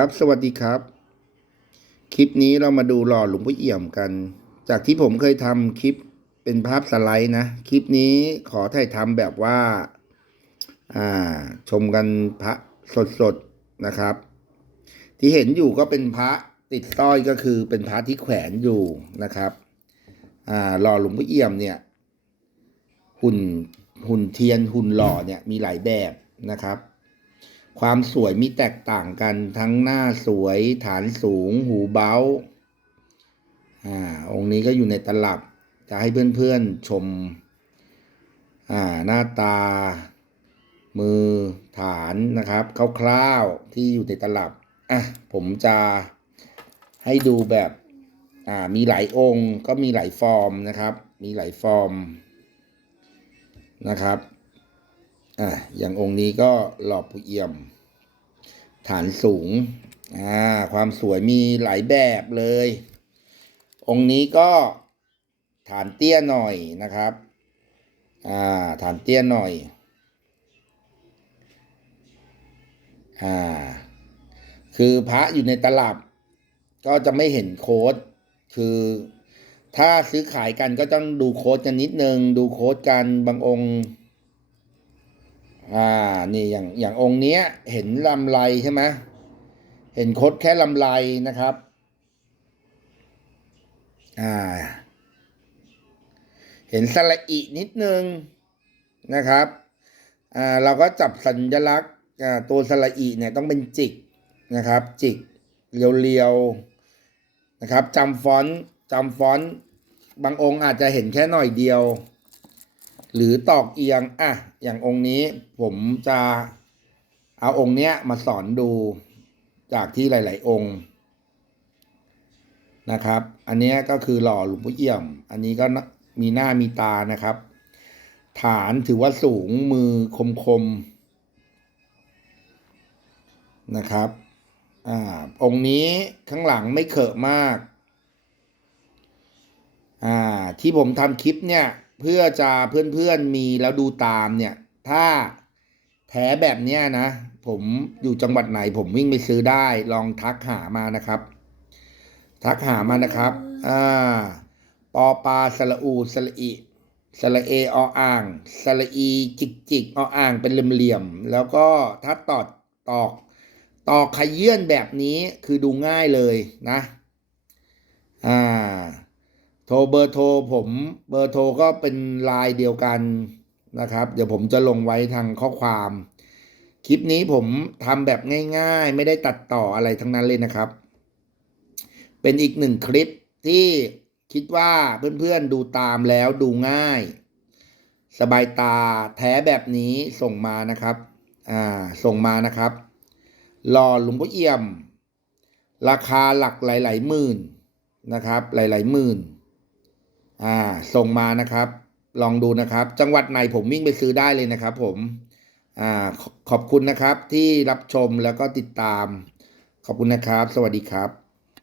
ครับ สวัสดีครับ คลิปนี้เรามาดูหล่อหลวงพ่อเอี่ยมกัน จากที่ผมเคยทำคลิปเป็นภาพสไลด์นะ คลิปนี้ขอถ่ายทำแบบว่าอ่า ชมกันพระสดๆนะครับ ที่เห็นอยู่ก็เป็นพระติดสร้อยก็คือเป็นพระที่แขวนอยู่นะครับอ่าหล่อหลวงพ่อเอี่ยมเนี่ย หุ่นหุ่นเทียนหุ่นหล่อเนี่ยมีหลายแบบนะครับ ความสวยมีแตกต่างกันทั้งหน้าสวยฐานสูง หูเบ้าอ่าองค์นี้ก็อยู่ในตลับ จะให้เพื่อนๆชมอ่าหน้าตา มือฐานนะครับคร่าวๆที่อยู่ในตลับอะผมจะให้ดูแบบอ่ามีหลายองค์ก็มีหลายฟอร์มนะครับ มีหลายฟอร์มนะครับอะอย่างองค์นี้ก็หล่อผู้เอี่ยม ฐานสูง อ่า ความสวยมีหลายแบบเลย องค์นี้ก็ฐานเตี้ยหน่อยนะครับ อ่า ฐานเตี้ยหน่อย อ่า คือพระอยู่ในตลับ ก็จะไม่เห็นโค้ด คือถ้าซื้อขายกันก็ต้องดูโค้ดกันนิดนึง ดูโค้ดกันบางองค์ อ่า นี่อย่างอย่างองค์เนี้ย เห็นลำไรใช่ไหมเห็นคดแค่ลำไรนะครับ อ่า เห็นสระอินิดนึงนะครับ อ่า เราก็จับสัญลักษณ์ อ่า ตัวสระอิเนี่ยต้องเป็นจิกนะครับ จิกเรียวๆนะครับจำฟอนต์จำฟอนต์บางองค์อาจจะเห็นแค่หน่อยเดียว หรือตอกเอียงอะอย่างองค์นี้ผมจะเอาองค์เนี้ยมาสอนดูจากที่หลาย ๆ องค์นะครับ อันนี้ก็คือหล่อหลวงพ่อเอี่ยม อันนี้ก็มีหน้ามีตานะครับ ฐานถือว่าสูงมือคมๆนะครับ อ่า องค์นี้ข้างหลังไม่เขอะมาก อ่า ที่ผมทำคลิปเนี่ย เพื่อจะเพื่อนๆมีแล้วดูตามเนี่ย ถ้าแท้แบบเนี้ยนะ ผมอยู่จังหวัดไหน ผมวิ่งไปซื้อได้ ลองทักหามานะครับ ทักหามานะครับ อ่า ปอปลาสระอูสระอิสระเอออ่างสระอีจิกจิกออ่างเป็นเหลี่ยมๆแล้วก็ถ้าตอดตอก ตอกขยื่นแบบนี้คือดูง่ายเลยนะ อ่า โทรเบอร์โทรผมเบอร์โทรก็เป็นลน์เดียวกันนะครับ เดี๋ยวผมจะลงไว้ทางข้อความ คลิปนี้ผมทำแบบง่าย ๆ ไม่ได้ตัดต่ออะไรทั้งนั้นเลยนะครับ เป็นอีกหนึ่งคลิปที่คิดว่าเพื่อนๆดูตามแล้วดูง่าย สบายตาแท้แบบนี้ส่งมานะครับอ่าส่งมานะครับหล่อหลวงพ่อเอี่ยม ราคาหลักหลายๆหมื่นนะครับ หลายๆหมื่น อ่า ส่งมานะครับ ลองดูนะครับ จังหวัดไหนผมวิ่งไปซื้อได้เลยนะครับผม อ่าขขอบคุณนะครับที่รับชมแล้วก็ติดตาม ขอบคุณนะครับ สวัสดีครับ